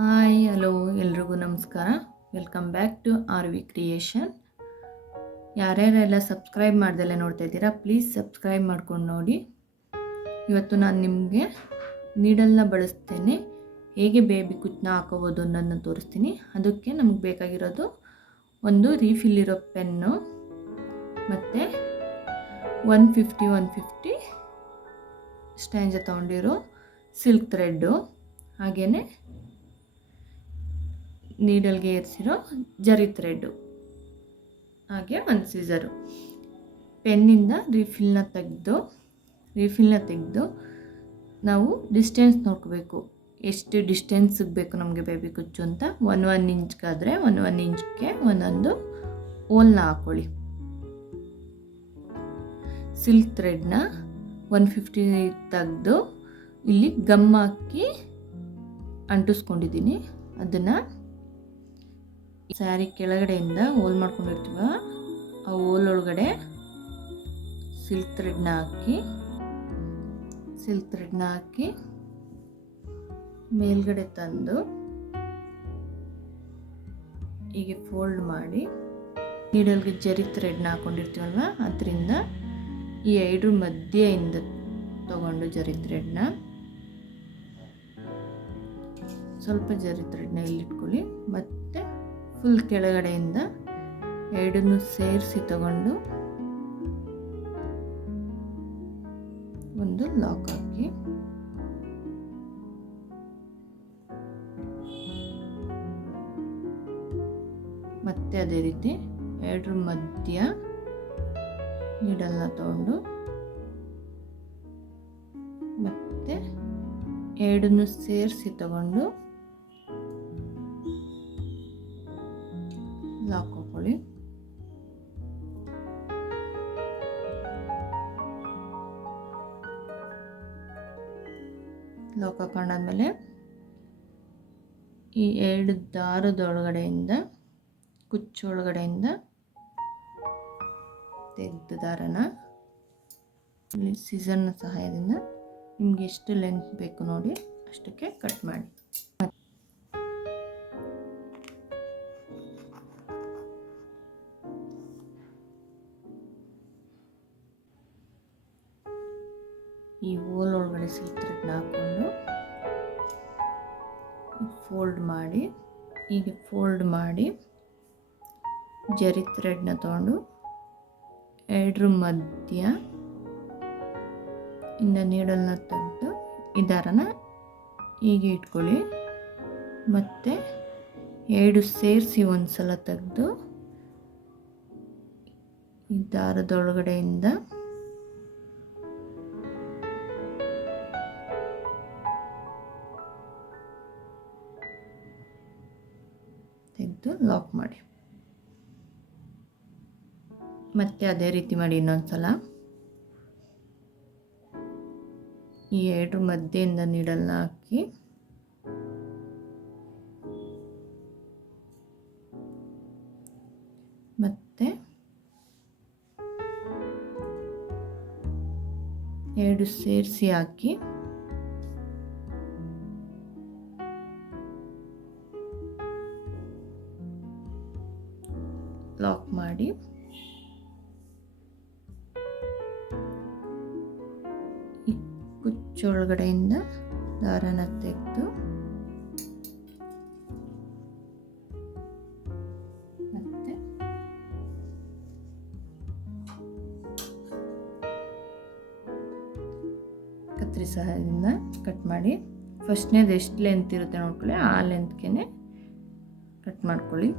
Hi hello ಎಲ್ರಿಗೂ ನಮಸ್ಕಾರ. Welcome back to R V creation. ಯಾರ್ಯಾರೆಲ್ಲ ಸಬ್ಸ್ಕ್ರೈಬ್ ಮಾಡ್ದಲ್ಲೇ ನೋಡ್ತಾ ಇದ್ದೀರಾ, ಪ್ಲೀಸ್ ಸಬ್ಸ್ಕ್ರೈಬ್ ಮಾಡ್ಕೊಂಡು ನೋಡಿ. ಇವತ್ತು ನಾನು ನಿಮಗೆ ನೀಡಲ್ನ ಬಳಸ್ತೇನೆ ಹೇಗೆ ಬೇಬಿ ಕುಚ್ಚನ್ನ ಹಾಕೋಬೋದು ಅನ್ನೋದನ್ನ ತೋರಿಸ್ತೀನಿ. ಅದಕ್ಕೆ ನಮಗೆ ಬೇಕಾಗಿರೋದು ಒಂದು ರೀಫಿಲ್ ಇರೋ ಪೆನ್ನು ಮತ್ತು 150 ಸ್ಟ್ಯಾಂಜ ತೊಗೊಂಡಿರೋ ಸಿಲ್ಕ್ ಥ್ರೆಡ್ಡು, ಹಾಗೆಯೇ ನೀಡಲ್ಗೆ ಏರಿಸಿರೋ ಜರಿ ಥ್ರೆಡ್ಡು, ಹಾಗೆ ಒಂದು ಸೀಸರು. ಪೆನ್ನಿಂದ ರೀಫಿಲ್ನ ತೆಗೆದು ನಾವು ಡಿಸ್ಟೆನ್ಸ್ ನೋಡ್ಕೋಬೇಕು. ಎಷ್ಟು ಡಿಸ್ಟೆನ್ಸಿಗೆ ಬೇಕು ನಮಗೆ ಬೇಬಿ ಕುಚ್ಚು ಅಂತ. 1 ಇಂಚ್ಗಾದರೆ 1 ಇಂಚ್ಗೆ ಒಂದೊಂದು ಹೋಲ್ನ ಹಾಕ್ಕೊಳ್ಳಿ. ಸಿಲ್ಕ್ ಥ್ರೆಡ್ನ 150 ತೆಗೆದು ಇಲ್ಲಿ ಗಮ್ ಹಾಕಿ ಅಂಟಿಸ್ಕೊಂಡಿದ್ದೀನಿ. ಅದನ್ನು ಸ್ಯಾರಿ ಕೆಳಗಡೆಯಿಂದ ಹೋಲ್ ಮಾಡ್ಕೊಂಡಿರ್ತೀವ, ಆ ಹೋಲ್ ಒಳಗಡೆ ಸಿಲ್ಕ್ ಥ್ರೆಡ್ನ ಹಾಕಿ ಮೇಲ್ಗಡೆ ತಂದು ಹೀಗೆ ಫೋಲ್ಡ್ ಮಾಡಿ, ನೀಡಲ್ಗೆ ಜರಿ ಥ್ರೆಡ್ನ ಹಾಕೊಂಡಿರ್ತೀವಲ್ವ ಅದರಿಂದ ಈ 2 ಮಧ್ಯೆಯಿಂದ ತಗೊಂಡು ಜರಿ ಥ್ರೆಡ್ನ ಸ್ವಲ್ಪ ಜರಿ ಥ್ರೆಡ್ನ ಇಲ್ಲಿಟ್ಕೊಳ್ಳಿ. ಮತ್ತು ಫುಲ್ ಕೆಳಗಡೆಯಿಂದ 2 ಸೇರಿಸಿ ತಗೊಂಡು ಒಂದು ಲಾಕ್ ಹಾಕಿ, ಮತ್ತೆ ಅದೇ ರೀತಿ 2 ಮಧ್ಯ ನೀಡಲ್ನ ತಗೊಂಡು ಮತ್ತೆ 2 ಸೇರಿಸಿ ತಗೊಂಡು ಲಾಕ್ ಹಾಕೊಳ್ಳಿ. ಲಾಕ್ ಹಾಕೊಂಡಾದ್ಮೇಲೆ ಈ 2 ದಾರದೊಳಗಡೆಯಿಂದ ಕುಚ್ಚೊಳಗಡೆಯಿಂದ ತೆಗೆದು ದಾರನ ಇಲ್ಲಿ ಸೀಸರ್ನ ಸಹಾಯದಿಂದ ನಿಮ್ಗೆ ಎಷ್ಟು ಲೆಂತ್ ಬೇಕು ನೋಡಿ ಅಷ್ಟಕ್ಕೆ ಕಟ್ ಮಾಡಿ. ಈ ಹೋಲ್ ಒಳಗಡೆ ಸಿಲ್ಕ್ ಥ್ರೆಡ್ನ ಹಾಕ್ಕೊಂಡು ಫೋಲ್ಡ್ ಮಾಡಿ ಜರಿ ಥ್ರೆಡ್ನ ತಗೊಂಡು 2 ಮಧ್ಯ ಇಂದ ನೀಡಲ್ನ ತೆಗೆದು ಈ ದಾರನ ಹೀಗೆ ಇಟ್ಕೊಳ್ಳಿ. ಮತ್ತು 2 ಸೇರಿಸಿ ಒಂದ್ಸಲ ತೆಗೆದು ಈ ದಾರದೊಳಗಡೆಯಿಂದ ತೆಗೆದು ಲಾಕ್ ಮಾಡಿ. ಮತ್ತೆ ಅದೇ ರೀತಿ ಮಾಡಿ ಇನ್ನೊಂದ್ಸಲ. ಈ 2 ಮಧ್ಯೆಯಿಂದ ನೀಡಲ್ನ ಹಾಕಿ ಮತ್ತೆ 2 ಸೇರಿಸಿ ಹಾಕಿ ಲಾಕ್ ಮಾಡಿ, ಈ ಕುಚ್ಚೊಳಗಡೆಯಿಂದ ದಾರನ ತೆಗೆದು ಮತ್ತೆ ಕತ್ರಿ ಸಹಾಯದಿಂದ ಕಟ್ ಮಾಡಿ. ಫಸ್ಟ್ನೇದು ಎಷ್ಟು ಲೆಂತ್ ಇರುತ್ತೆ ನೋಡ್ಕೊಳ್ಳಿ, ಆ ಲೆಂತ್ಗೆ ಕಟ್ ಮಾಡ್ಕೊಳ್ಳಿ.